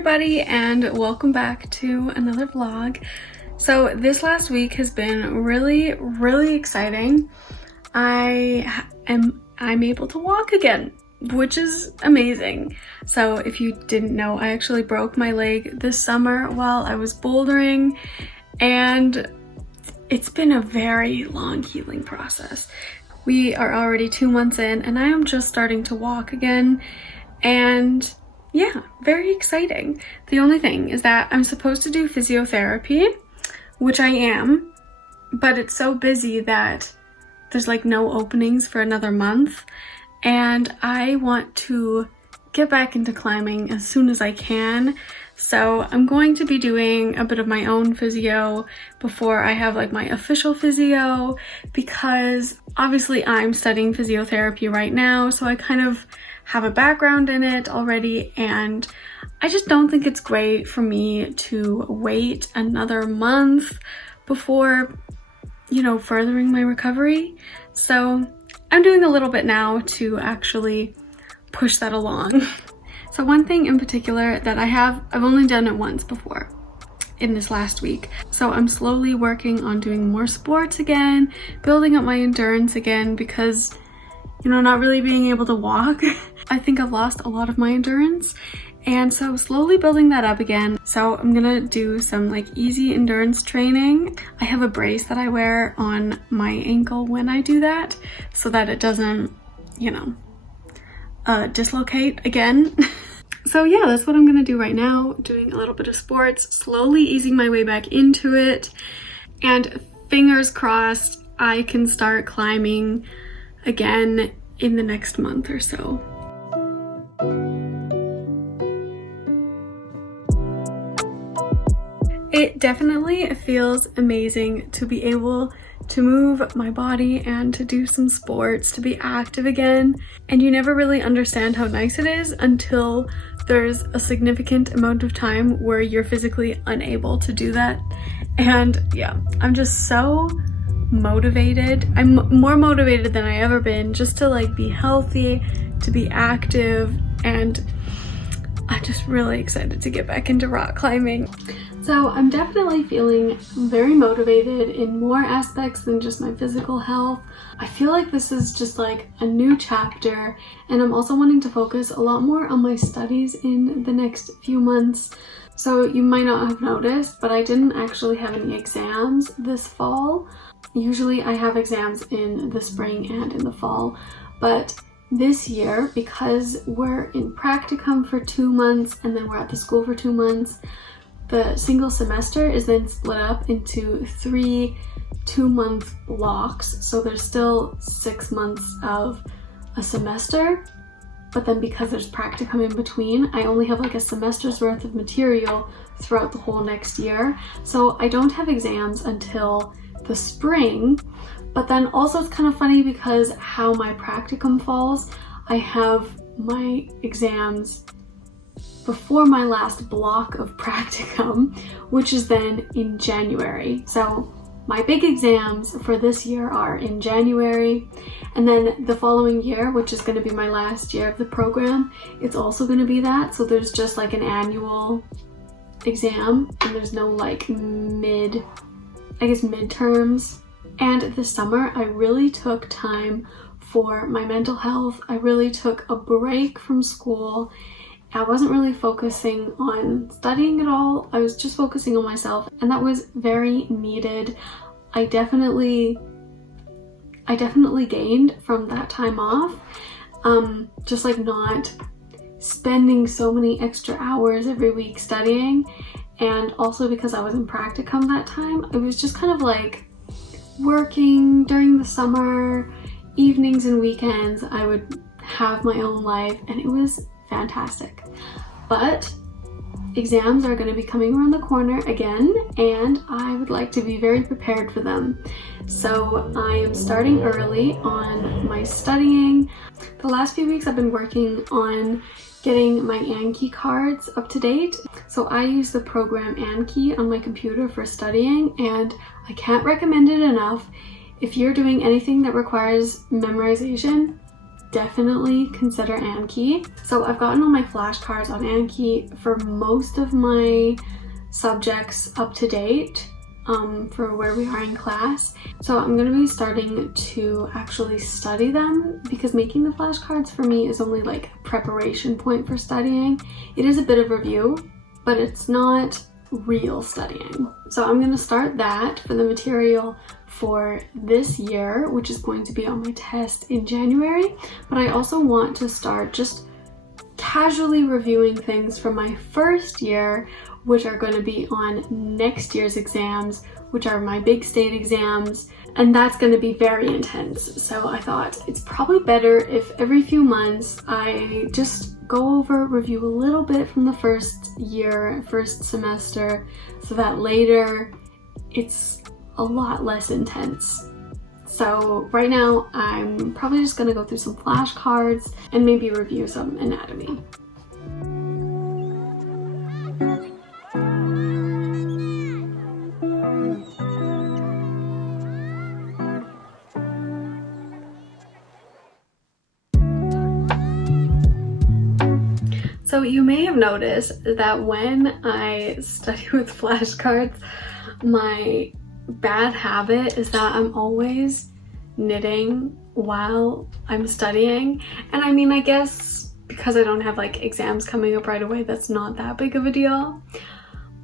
everybody, and welcome back to another vlog. So this last week has been really exciting. I'm able to walk again, which is amazing. So if you didn't know, I actually broke my leg this summer while I was bouldering, and it's been a very long healing process. We are already 2 months in and I am just starting to walk again, and yeah, very exciting. The only thing is that I'm supposed to do physiotherapy, which I am, but it's so busy that there's like no openings for another month, and I want to get back into climbing as soon as I can. So I'm going to be doing a bit of my own physio before I have like my official physio, because obviously I'm studying physiotherapy right now, so I kind of have a background in it already, and I just don't think it's great for me to wait another month before, you know, furthering my recovery. So I'm doing a little bit now to actually push that along. So one thing in particular that I've only done it once before in this last week. So I'm slowly working on doing more sports again, building up my endurance again, because, you know, not really being able to walk, I think I've lost a lot of my endurance. And so slowly building that up again. So I'm gonna do some like easy endurance training. I have a brace that I wear on my ankle when I do that, so that it doesn't, you know, dislocate again. So yeah, that's what I'm gonna do right now, doing a little bit of sports, slowly easing my way back into it. And fingers crossed, I can start climbing again in the next month or so. It definitely feels amazing to be able to move my body and to do some sports, to be active again. And you never really understand how nice it is until there's a significant amount of time where you're physically unable to do that. And yeah, I'm just so motivated. I'm more motivated than I ever been just to like be healthy, to be active, and I'm just really excited to get back into rock climbing. So I'm definitely feeling very motivated in more aspects than just my physical health. I feel like this is just like a new chapter, and I'm also wanting to focus a lot more on my studies in the next few months. So you might not have noticed, but I didn't actually have any exams this fall. Usually I have exams in the spring and in the fall, but this year, because we're in practicum for 2 months and then we're at the school for 2 months, the single semester is then split up into 3 2-month blocks. So there's still 6 months of a semester, but then because there's practicum in between, I only have like a semester's worth of material throughout the whole next year. So I don't have exams until the spring. But then also it's kind of funny because how my practicum falls, I have my exams before my last block of practicum, which is then in January. So my big exams for this year are in January, and then the following year, which is going to be my last year of the program, it's also going to be that. So there's just like an annual exam, and there's no like midterms. And this summer, I really took time for my mental health. I really took a break from school. I wasn't really focusing on studying at all. I was just focusing on myself, and that was very needed. I definitely gained from that time off. Just like not spending so many extra hours every week studying. And also because I was in practicum that time, it was just kind of like working during the summer, evenings and weekends. I would have my own life, and it was fantastic. But exams are going to be coming around the corner again, and I would like to be very prepared for them. So I am starting early on my studying. The last few weeks I've been working on getting my Anki cards up to date. So I use the program Anki on my computer for studying, and I can't recommend it enough. If you're doing anything that requires memorization, definitely consider Anki. So I've gotten all my flashcards on Anki for most of my subjects up to date for where we are in class. So I'm going to be starting to actually study them, because making the flashcards for me is only like a preparation point for studying. It is a bit of review, but it's not real studying. So I'm going to start that for the material for this year, which is going to be on my test in January. But I also want to start just casually reviewing things from my first year, which are going to be on next year's exams, which are my big state exams, and that's going to be very intense. So I thought it's probably better if every few months I just go over, review a little bit from the first year, first semester, so that later it's a lot less intense. So right now I'm probably just going to go through some flashcards and maybe review some anatomy. So you may have noticed that when I study with flashcards, my bad habit is that I'm always knitting while I'm studying. And I mean, I guess because I don't have like exams coming up right away, that's not that big of a deal.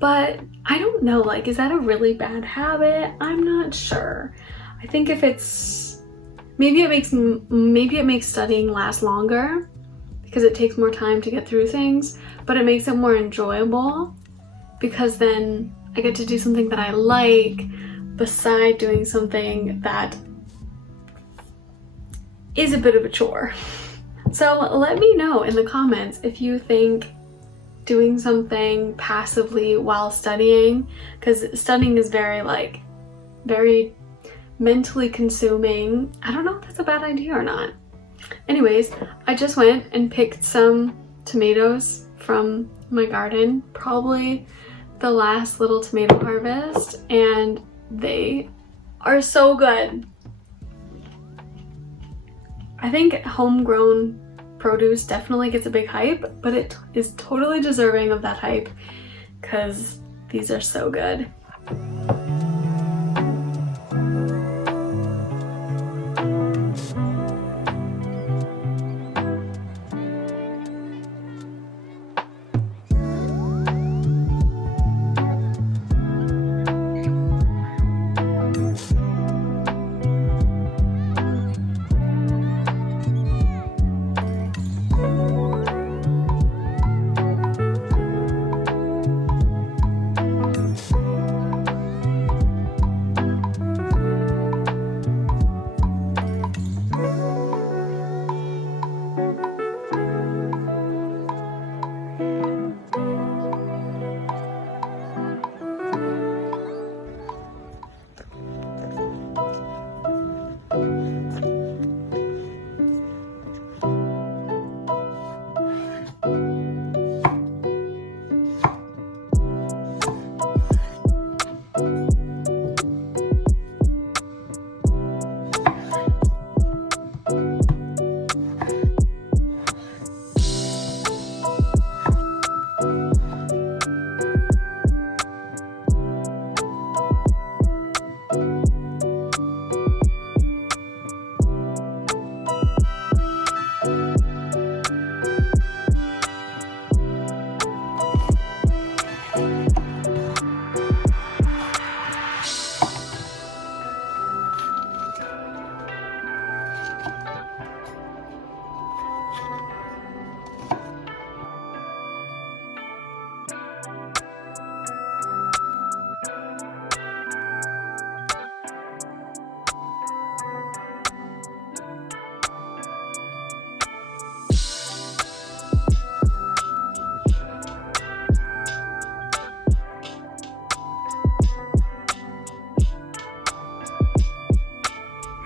But I don't know, like, is that a really bad habit? I'm not sure. I think if it's, maybe it makes studying last longer, because it takes more time to get through things, but it makes it more enjoyable because then I get to do something that I like beside doing something that is a bit of a chore. So let me know in the comments if you think doing something passively while studying, because studying is very mentally consuming. I don't know if that's a bad idea or not. Anyways, I just went and picked some tomatoes from my garden, probably the last little tomato harvest, and they are so good. I think homegrown produce definitely gets a big hype, but it is totally deserving of that hype because these are so good.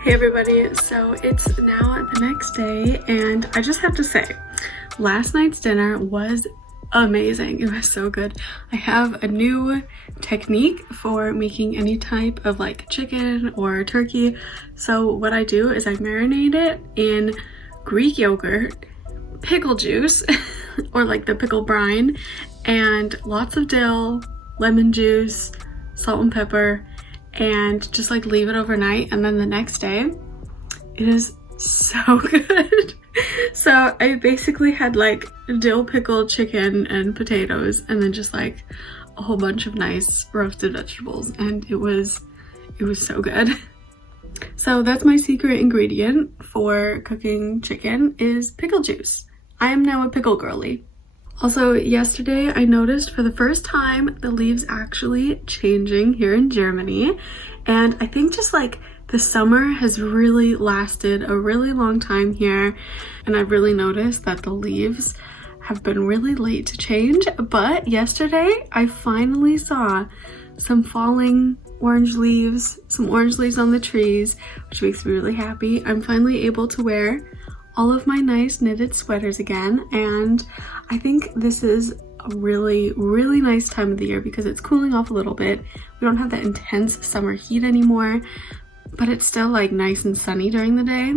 Hey everybody, so it's now the next day and I just have to say, last night's dinner was amazing. It was so good. I have a new technique for making any type of like chicken or turkey. So what I do is I marinate it in Greek yogurt, pickle juice, or like the pickle brine, and lots of dill, lemon juice, salt and pepper, and just like leave it overnight, and then the next day it is so good. So I basically had like dill pickle chicken and potatoes, and then just like a whole bunch of nice roasted vegetables, and it was so good. So that's my secret ingredient for cooking chicken is pickle juice. I am now a pickle girly. Also, yesterday I noticed for the first time the leaves actually changing here in Germany, and I think just like the summer has really lasted a really long time here, and I've really noticed that the leaves have been really late to change. But yesterday I finally saw some falling orange leaves, some orange leaves on the trees, which makes me really happy. I'm finally able to wear all of my nice knitted sweaters again, and I think this is a really nice time of the year because it's cooling off a little bit. We don't have that intense summer heat anymore, but it's still like nice and sunny during the day.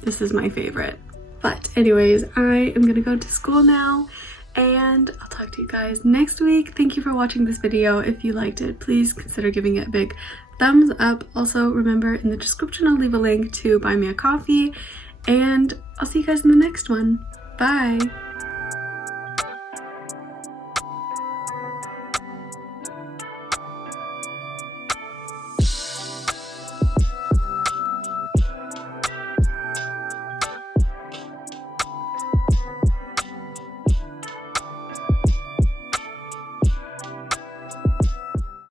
This is my favorite. But anyways, I am gonna go to school now, and I'll talk to you guys next week. Thank you for watching this video. If you liked it, please consider giving it a big thumbs up. Also, remember in the description I'll leave a link to buy me a coffee, and I'll see you guys in the next one. Bye!